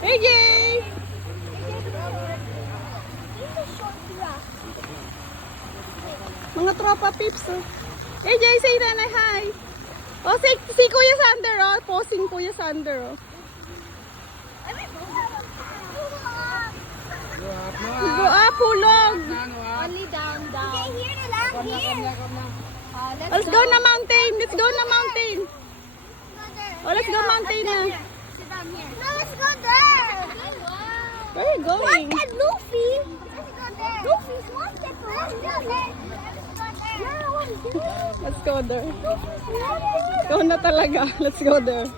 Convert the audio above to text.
AJ! Mga tropa peeps, oh. AJ, say nanay hi. Oh, si Kuya Sander, oh. Posing Kuya Sander, oh. Go up, hulog. Only down. Okay, here to land, here. Let's go na mountain. Let's go na mountain. Oh, let's go mountain na. Sit down here. No, let's go there. Where are you going? What? And Luffy? Let's go there. Luffy's one step. Let's go there. Let's go there. Go na talaga. Let's go there.